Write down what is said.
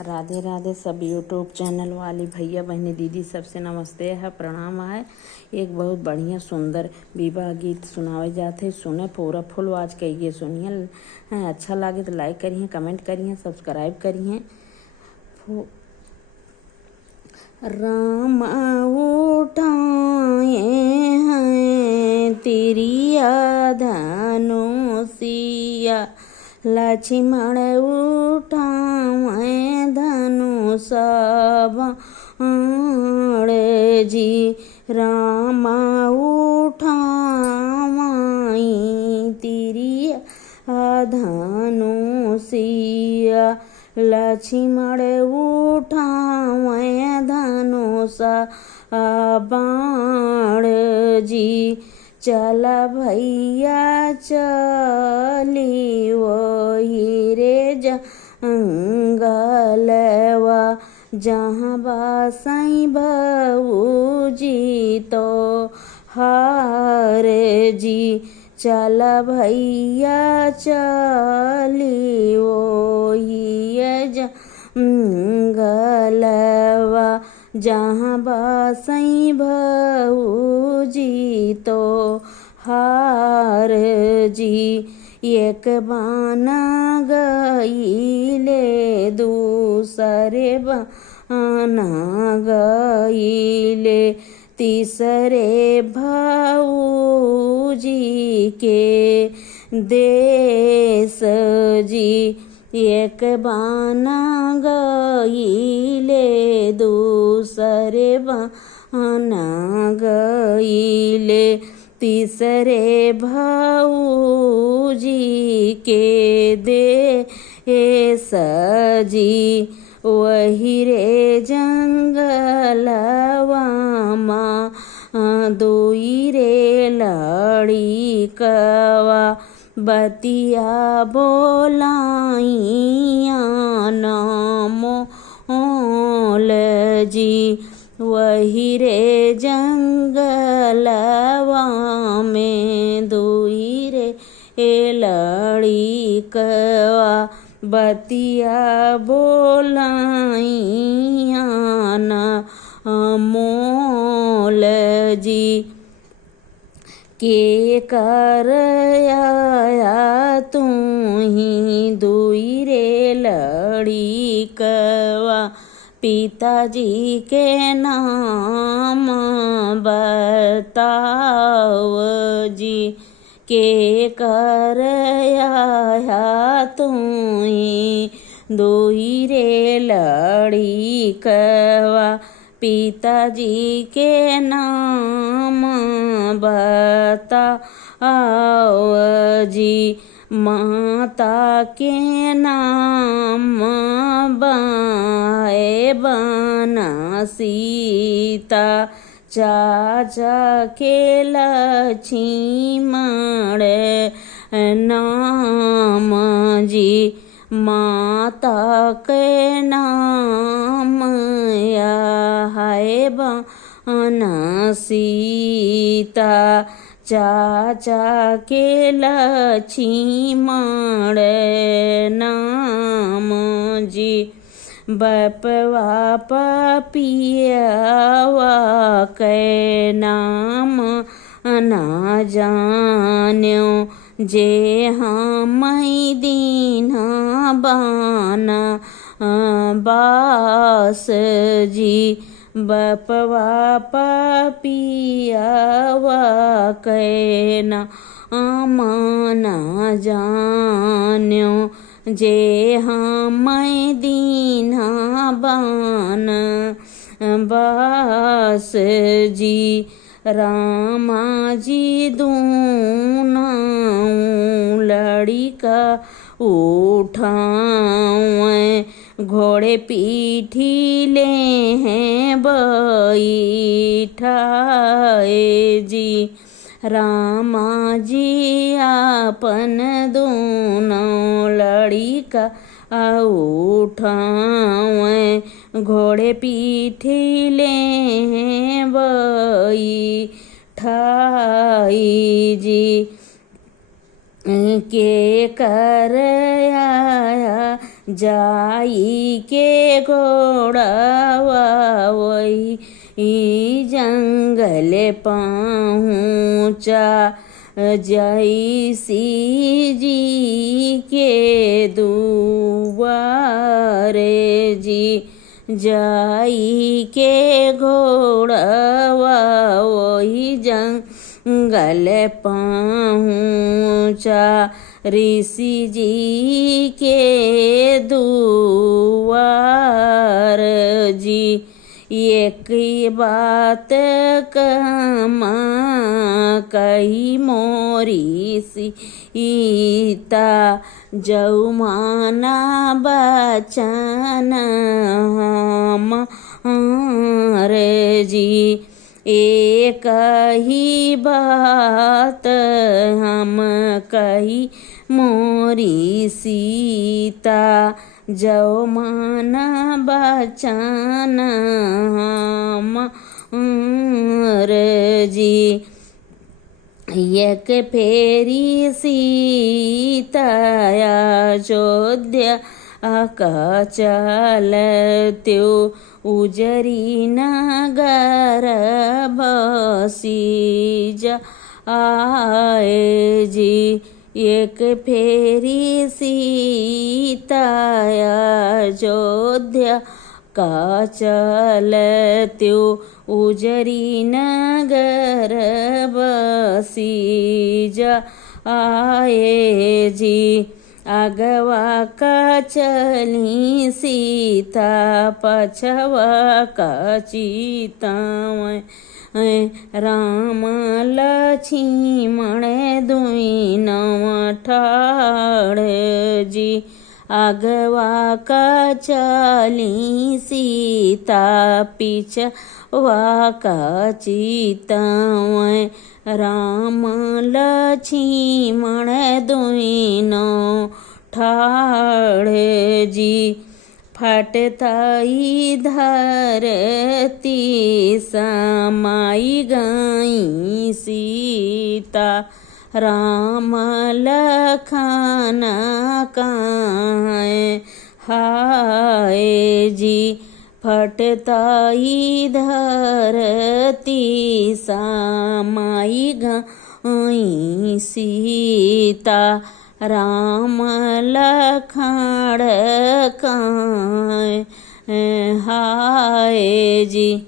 राधे राधे सब YouTube channel वाली भैया बहनी दीदी सबसे नमस्ते है, प्रणाम है। एक बहुत बढ़िया सुंदर विवाह गीत सुनावे जाते, सुने पूरा फुल आवाज कहिए सुनिए। अच्छा लगे तो लाइक करिए, कमेंट करिए, सब्सक्राइब करिए। राम उठाए हैं तिरिया धनुषिया, लक्ष्मण उठाए धनुष बाण जी। राम उठाई तिरिया धनुषिया, लक्ष्मण उठाए धनुष बाण जी। चल भैया चली वही रे जंगलवा, जहाँ बासाई भौजी तो हार जी। चल भैया चली वही जंगलवा, जहाँ बासाई भौजी तो हार जी। एक बाना गईले दूसरे बाना गईले, तीसरे भौजी के देश जी। एक बाना गईले दूसरे बाना गईले, तीसरे भौजी के देश जी। वही रे जंगलवा माँ दुई रे लड़िकवा, बतिया बोलाइया मोल जी। वही रे जंगलवा में दुई रे लड़िकवा, बतिया बोलाइया मोल जी। के कर आया तू ही दुई रे लड़िकवा, पिताजी के नाम बताओ जी। के कर आया तू ही दुई रे लड़िकवा, पिताजी के नाम बताओ जी। माता के नाम बाए बना सीता, चाचा के लक्ष्मण नाम जी। माता के नाम है बना सीता, चाचा के लक्ष्मण नाम जी। बपवा पपियावा के नाम ना जान्यो, जे हम दीना बाना बास जी। बपवा पपियावा के नाम ना जान्यो, जे हम दीना बान बास जी। रामा जी दूनाऊ लड़िका उठाए, घोड़े पीठी ले हैं बैठाए जी। रामा जी आपन दोनों लड़िका उठाए, घोड़े पीठी ले हैं बैठाई जी। के कर आया जाई के घोड़ावा वही जंगल पहुँचा। जैसी जी के दुआरे जी जाई के घोड़ावा वही जंगल पहुँचा। ऋषि जी के दुआर जी एक बात कहमा कही मोरी सीता। जौमाना बचन हमारे जी एक ही बात हम कही मोरी सीता। जौमाना बचन हमारे जी एक फेरी सीता अयोध्या का चलत्यो उजरी नगर बसी जाए जी। एक फेरी सीता अयोध्या का चलत्यो उजरी नगर बसी जाए जी। अगवा का चली सीता पछवा का चीता। राम लक्ष्मण दुई नव ठाड़ जी। अगवा का चली सीता पिछवा का चीता। राम लक्ष्मण दुई नव ठाड़ जी। फटताई धरती समाई गई सीता। राम लखन कहाँ हाय जी। फटताई धरती समाई गई सीता। राम लखन कहाँ हाय जी।